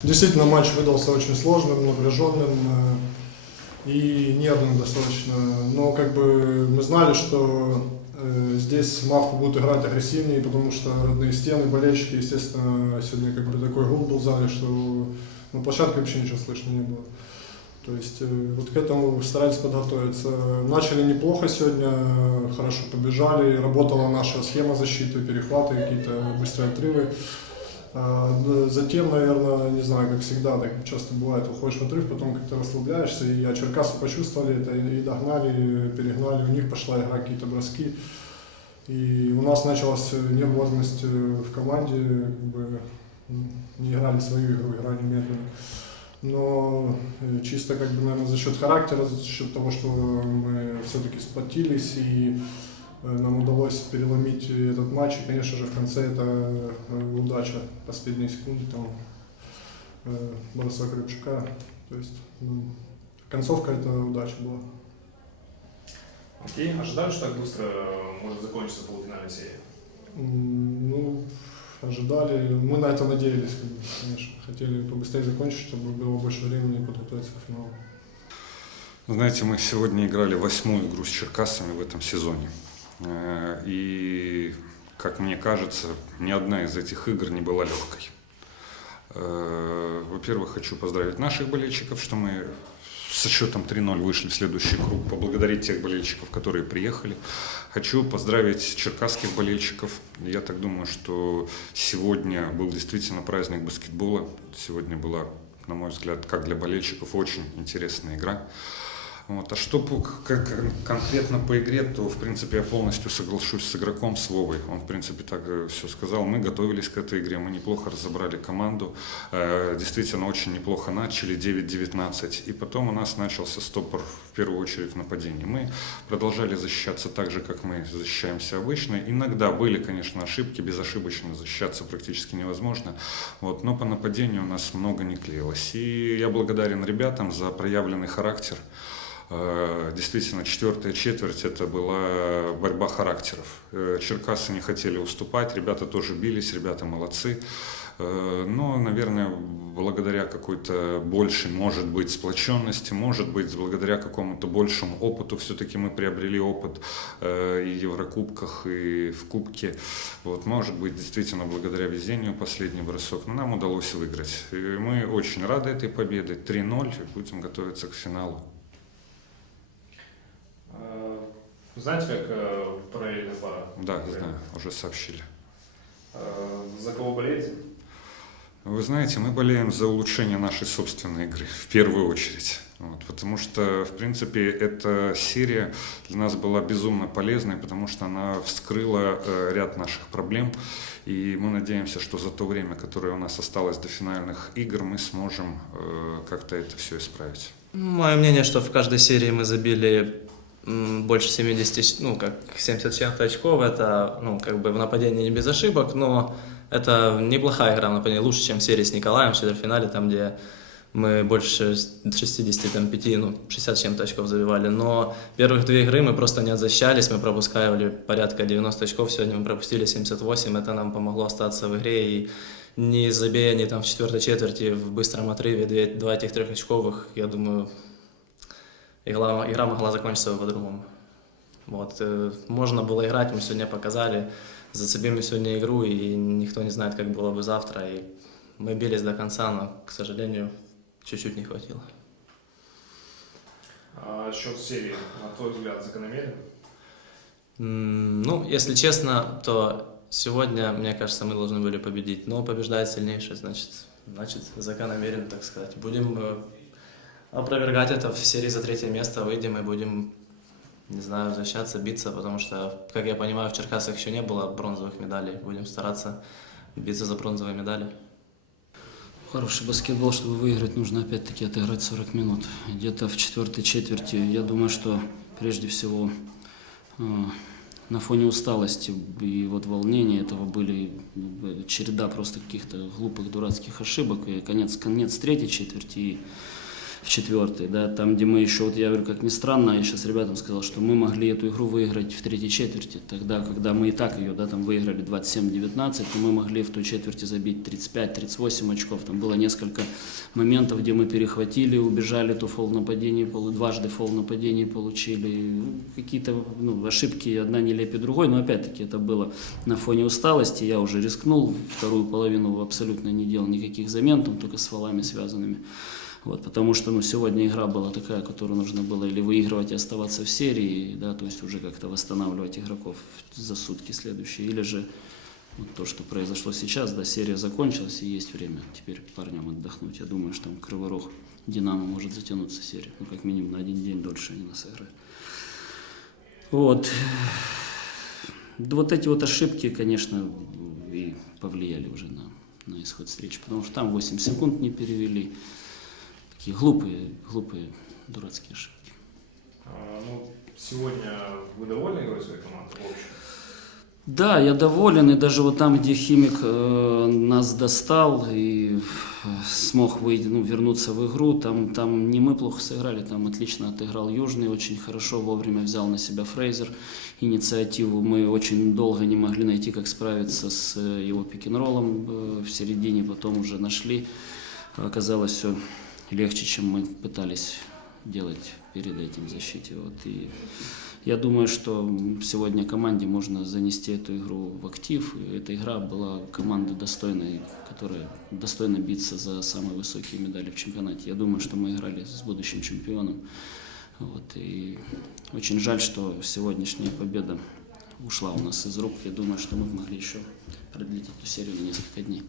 Действительно, матч выдался очень сложным, напряженным э, и нервным достаточно. Но как бы мы знали, что э, здесь Мавка будут играть агрессивнее, потому что родные стены, болельщики, естественно, сегодня как бы такой гул был в зале, что на площадке вообще ничего слышно не было. То есть э, вот к этому старались подготовиться. Начали неплохо сегодня, хорошо побежали, работала наша схема защиты, перехваты, какие-то быстрые отрывы. А, да, Затем, наверное, не знаю, как всегда, так часто бывает, уходишь в отрыв, потом как-то расслабляешься, и а Черкасы почувствовали это, и догнали, и перегнали, у них пошла игра, какие-то броски. И у нас началась нервозность э, в команде, как бы не играли свою игру, играли медленно. Но э, чисто как бы, наверное, за счет характера, за счет того, что мы все-таки сплотились и нам удалось переломить этот матч. И, конечно же, в конце это э, удача последние секунды, там э, бросок Рыбчука. То есть ну, концовка это удача была. Окей, ожидали, что так быстро э, может закончиться полуфинальная серия? Ну, ожидали, мы на это надеялись, конечно. Хотели побыстрее закончить, чтобы было больше времени подготовиться к финалу. Знаете, мы сегодня играли восьмую игру с Черкасами в этом сезоне. Э, И, как мне кажется, ни одна из этих игр не была легкой. Э, Во-первых, хочу поздравить наших болельщиков, что мы со счетом 3-0 вышли в следующий круг, поблагодарить тех болельщиков, которые приехали. Хочу поздравить черкасских болельщиков. Я так думаю, что сегодня был действительно праздник баскетбола. Сегодня была, на мой взгляд, как для болельщиков, очень интересная игра. Вот. А что по- как конкретно по игре, то, в принципе, я полностью соглашусь с игроком, с Вовой. Он, в принципе, так все сказал. Мы готовились к этой игре, мы неплохо разобрали команду. Э, Действительно, очень неплохо начали, 9-19. И потом у нас начался стопор, в первую очередь, в нападении. Мы продолжали защищаться так же, как мы защищаемся обычно. Иногда были, конечно, ошибки, безошибочно защищаться практически невозможно. Вот. Но по нападению у нас много не клеилось. И я благодарен ребятам за проявленный характер. Э, Действительно, четвертая четверть это была борьба характеров. Э, Черкасы не хотели уступать, ребята тоже бились, ребята молодцы. Э, Но, наверное, благодаря какой-то большей, может быть, сплоченности, может быть, благодаря какому-то большему опыту, все-таки мы приобрели опыт и в Еврокубках, и в Кубке. Вот, может быть, действительно, благодаря везению последний бросок, но нам удалось выиграть. И мы очень рады этой победе. 3-0, и будем готовиться к финалу. Э, Знаете, как э, параллельно пара? Да, знаю, уже сообщили. Э, За кого болеете? Вы знаете, мы болеем за улучшение нашей собственной игры в первую очередь. Вот, потому что, в принципе, эта серия для нас была безумно полезной, потому что она вскрыла э, ряд наших проблем. И мы надеемся, что за то время, которое у нас осталось до финальных игр, мы сможем э, как-то это все исправить. Мое мнение, что в каждой серии мы забили больше 70, ну, как 70 с чем-то очков. Это, ну, как бы в нападении не без ошибок, но это неплохая игра в нападении, лучше, чем серии с Николаем в четвертьфинале, там, где мы больше 65, ну, 60 с чем-то очков забивали. Но первых две игры мы просто не защищались, мы пропускали порядка 90 очков, сегодня мы пропустили 78, это нам помогло остаться в игре и не забей они там в четвертой четверти в быстром отрыве два этих трехочковых, я думаю, игра, игра могла закончиться по-другому. Вот, э, можно было играть, мы сегодня показали, зацепим мы сегодня игру, и никто не знает, как было бы завтра, и мы бились до конца, но, к сожалению, чуть-чуть не хватило. А Счет серии, на твой взгляд, закономерен? Ну, если честно, то сегодня, мне кажется, мы должны были победить, но побеждает сильнейший, значит, значит закономерен, так сказать. Будем э, опровергать это в серии за третье место, выйдем и будем, не знаю, защищаться, биться, потому что, как я понимаю, в Черкасах еще не было бронзовых медалей. Будем стараться биться за бронзовые медали. Хороший баскетбол, чтобы выиграть, нужно опять-таки отыграть 40 минут. Где-то в четвертой четверти, я думаю, что прежде всего э, на фоне усталости и вот волнения этого были э, череда просто каких-то глупых, дурацких ошибок. И конец, конец третьей четверти. И в четвертой, да, там, где мы еще, вот я говорю, как ни странно, я сейчас ребятам сказал, что мы могли эту игру выиграть в третьей четверти, тогда, когда мы и так ее, да, там выиграли 27-19, то мы могли в той четверти забить 35-38 очков, там было несколько моментов, где мы перехватили, убежали, то фол нападение, дважды фол нападение получили, какие-то ну, ошибки, одна нелепее другой, но опять-таки это было на фоне усталости, я уже рискнул, вторую половину абсолютно не делал никаких замен, там только с фолами связанными. Вот, потому что ну, сегодня игра была такая, которую нужно было или выигрывать и оставаться в серии, да, то есть уже как-то восстанавливать игроков за сутки следующие, или же вот то, что произошло сейчас, да, серия закончилась и есть время теперь парням отдохнуть. Я думаю, что там Кривой Рог, Динамо может затянуться серия, ну как минимум на один день дольше они нас играют. Вот. Вот эти вот ошибки, конечно, и повлияли уже на, на исход встречи, потому что там 8 секунд не перевели. Такие глупые, глупые, дурацкие ошибки. А, Ну, сегодня вы довольны игрой своей команды в общем? Да, я доволен, и даже вот там, где химик э, нас достал и смог выйти, ну, вернуться в игру, там, там не мы плохо сыграли, там отлично отыграл Южный, очень хорошо вовремя взял на себя Фрейзер инициативу. Мы очень долго не могли найти, как справиться с э, его пик-н-роллом э, в середине, потом уже нашли. Оказалось все легче, чем мы пытались делать перед этим защите. Вот, и я думаю, что сегодня команде можно занести эту игру в актив. И эта игра была командой достойной, которая достойна биться за самые высокие медали в чемпионате. Я думаю, что мы играли с будущим чемпионом. Вот, и очень жаль, что сегодняшняя победа ушла у нас из рук. Я думаю, что мы могли еще продлить эту серию на несколько дней.